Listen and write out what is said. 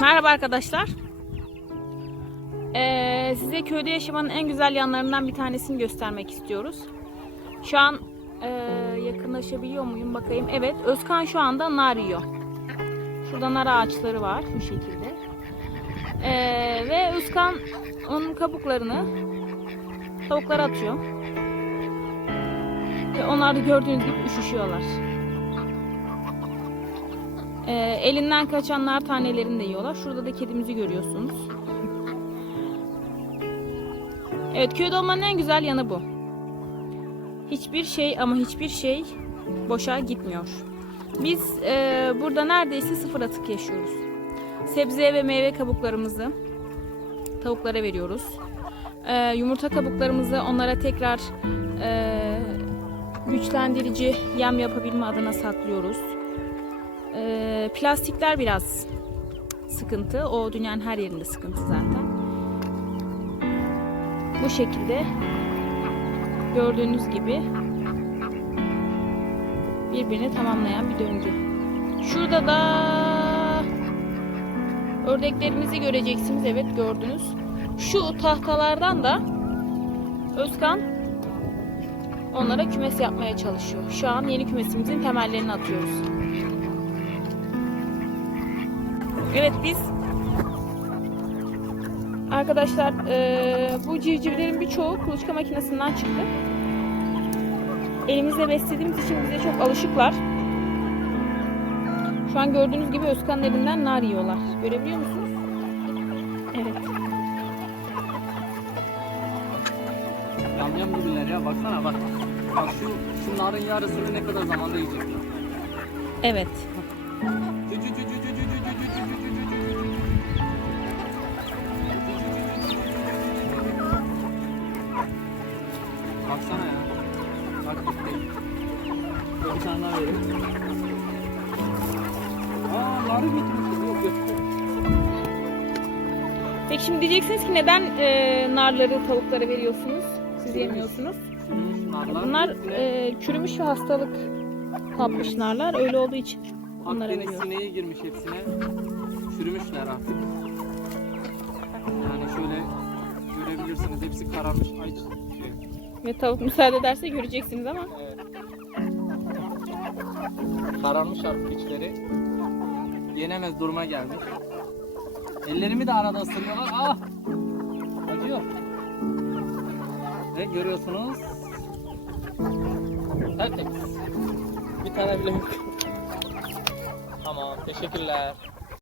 Merhaba arkadaşlar. Ee, size köyde yaşamanın en güzel yanlarından bir tanesini göstermek istiyoruz. Şu an e, yakınlaşabiliyor muyum bakayım. Evet Özkan şu anda nar yiyor. Şurada nar ağaçları var bu şekilde. Ee, ve Özkan onun kabuklarını tavuklara atıyor. Ve onlar da gördüğünüz gibi üşüşüyorlar. Ee, elinden kaçan nar tanelerini de yiyorlar. Şurada da kedimizi görüyorsunuz. Evet köyde olmanın en güzel yanı bu. Hiçbir şey ama hiçbir şey boşa gitmiyor. Biz e, burada neredeyse sıfır atık yaşıyoruz. Sebze ve meyve kabuklarımızı tavuklara veriyoruz. E, yumurta kabuklarımızı onlara tekrar e, güçlendirici yem yapabilme adına saklıyoruz. Ee, plastikler biraz sıkıntı. O dünyanın her yerinde sıkıntı zaten. Bu şekilde gördüğünüz gibi birbirini tamamlayan bir döngü. Şurada da ördeklerimizi göreceksiniz. Evet gördünüz. Şu tahtalardan da Özkan onlara kümes yapmaya çalışıyor. Şu an yeni kümesimizin temellerini atıyoruz. Evet biz arkadaşlar eee, bu civcivlerin birçoğu kuluçka makinesinden çıktı. Elimizle beslediğimiz için bize çok alışıklar. Şu an gördüğünüz gibi Özkan'ın elinden nar yiyorlar. Görebiliyor musunuz? Evet. Yamyam gibiler ya baksana bak. Bak şu şunların yarısını ne kadar zamanda yiyecekler. Evet. Bir tane daha vereyim. Aa narı götürmüş. Yok götürmüş. Peki şimdi diyeceksiniz ki neden eee, narları tavuklara veriyorsunuz? Siz yemiyorsunuz. Narlar. Bunlar eee, çürümüş ve hastalık kapmış narlar. Öyle olduğu için onlara Akdeniz veriyoruz. sineği girmiş hepsine. Çürümüşler artık. Yani şöyle görebilirsiniz hepsi kararmış. Ay şey. Ve tavuk müsaade ederse göreceksiniz ama. Evet. Kararmış artık içleri. Yenemez duruma gelmiş. Ellerimi de arada ısırıyorlar. Ah! Acıyor. Ve görüyorsunuz. Tertemiz. Bir tane bile yok. tamam. Teşekkürler.